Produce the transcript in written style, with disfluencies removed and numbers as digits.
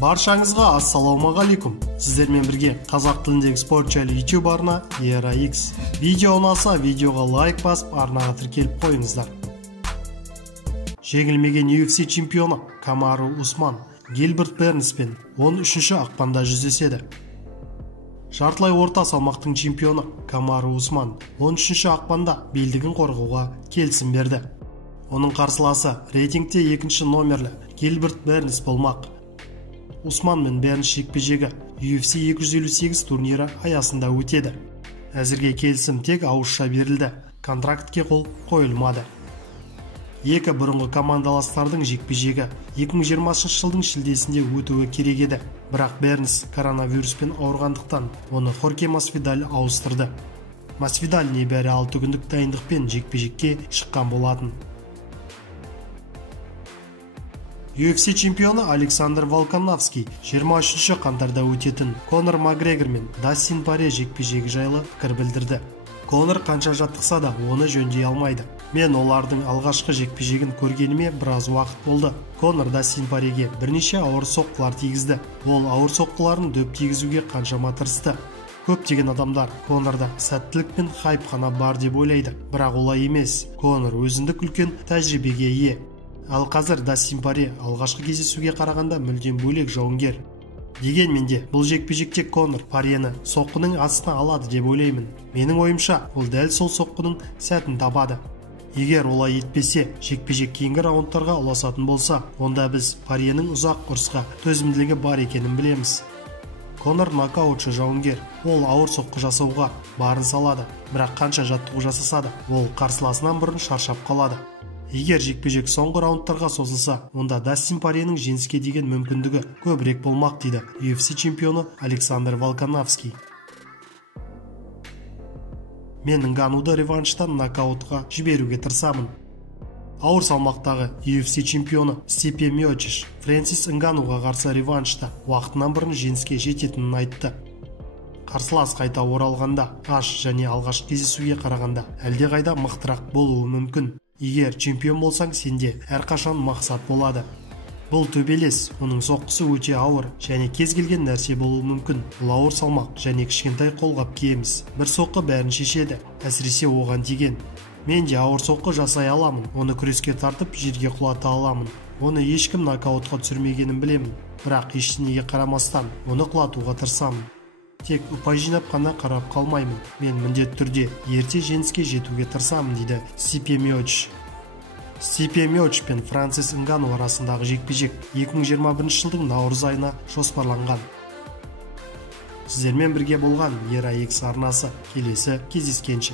Баршаңызға ассалаумағалейкум. Сіздермен бірге қазақ тіліндегі спорт жайлы YouTube арна Era X. Видео ұнаса, видеоға лайк басып, арнаға тіркеліп қойыңыздар. Жеңілмеген UFC чемпионы Камару Усман Гилберт Бернспен 13 ақпанда жүздеседі. Жартылай орта салмақтың чемпионы Камару Усман 13 ақпанда белдігін қорғауға келісім берді. Оның қарсыласы рейтингте екінші номерлі Гилберт Бернс болмақ. Усман мен Бернс жекпе-жегі UFC 258 турнирі аясында өтеді. Әзірге келісім тек ауызша берілді, контрактке қол қойылмады. Екі бұрынғы командаластардың жекпе-жегі 2020 жылдың шілдесінде өтуі керек еді, бірақ Бернс коронавируспен ауырғандықтан оны Хорхе Масвидаль ауыстырды. Масвидаль небәрі 6 күндік дайындықпен жекпе-жекке шыққан болатын. UFC чемпионы Александр Волкановский 23 қаңтарда өтетін Конор Макгрегор мен Дастин Поре жекпе-жегі жайлы пікір білдірді. Конор қанша жаттықса да оны жөндей алмайды. Мен олардың алғашқы жекпе-жегін көргеніме біраз уақыт болды. Конор Дастин Пореге бірнеше ауыр соққылар тигізді. Ол ауыр соққыларын дөп тигізуге қаншама тырысты. Көптеген адамдар Конорда сәттілік пен хайп қана бар деп ойлайды, бірақ олай емес. Конор өзіндік үлкен тәжірибеге ие. Ал қазір Дастин Поре алғашқы кездесуге қарағанда мүлдем бөлек жауынгер. Дегенмен де бұл жекпе-жекте Конор Порені соққының астына алады деп ойлаймын. Менің ойымша, ол дәл сол соққының сәтін табады. Егер олай етпесе, жекпе-жек кейінгі раундтарға ұласатын болса, онда біз Поренің ұзақ ұрысқа төзімділігі бар екенін білеміз. Конор нокаутшы жауынгер. Ол ауыр соққы жасауға барын салады, бірақ қанша жаттығу жасаса да, ол қарсыласынан бұрын шаршап қалады. Егер жекпе-жек соңғы раундтарға созылса, онда Дастин Поренің жеңіске деген мүмкіндігі көбірек болмақ дейді UFC чемпионы Александр Волкановский. Мен Нгануды реванштан нокаутқа жіберуге тырысамын. Ауыр салмақтағы UFC чемпионы Стипе Миочич Фрэнсис Нгануға қарсы реваншта уақытынан бұрын жеңіске жететінін айтты. Қарсылас қайта оралғанда аш және алғашқы кездесуге қарағанда әлдеқайда мықтырақ болуы мүмкін. Егер чемпион болсаң, сенде әрқашан мақсат болады. Бұл төбелес, оның соққысы өте ауыр және кез келген нәрсе болуы мүмкін. Бұл ауыр салмақ және кішкентай қолғап киеміз. Бір соққы бәрін шешеді, әсіресе оған тиген. Мен де ауыр соққы жасай аламын, оны күреске тартып жерге құлата аламын. Оны ешкім нокаутқа түсірмегенін білемін, бірақ ештеңеге қарамастан оны құлатуға тырысамын. Тек ұпай жинап қана қарап қалмаймын. Мен міндетті түрде ерте жеңіске жетуге тырысамын, дейді Стипе Миочич. Стипе Миочич пен Фрэнсис Нгану арасындағы жекпе-жек 2021 жылдың наурыз айына жоспарланған. Сіздермен бірге болған Era X арнасы. Келесі кездескенше.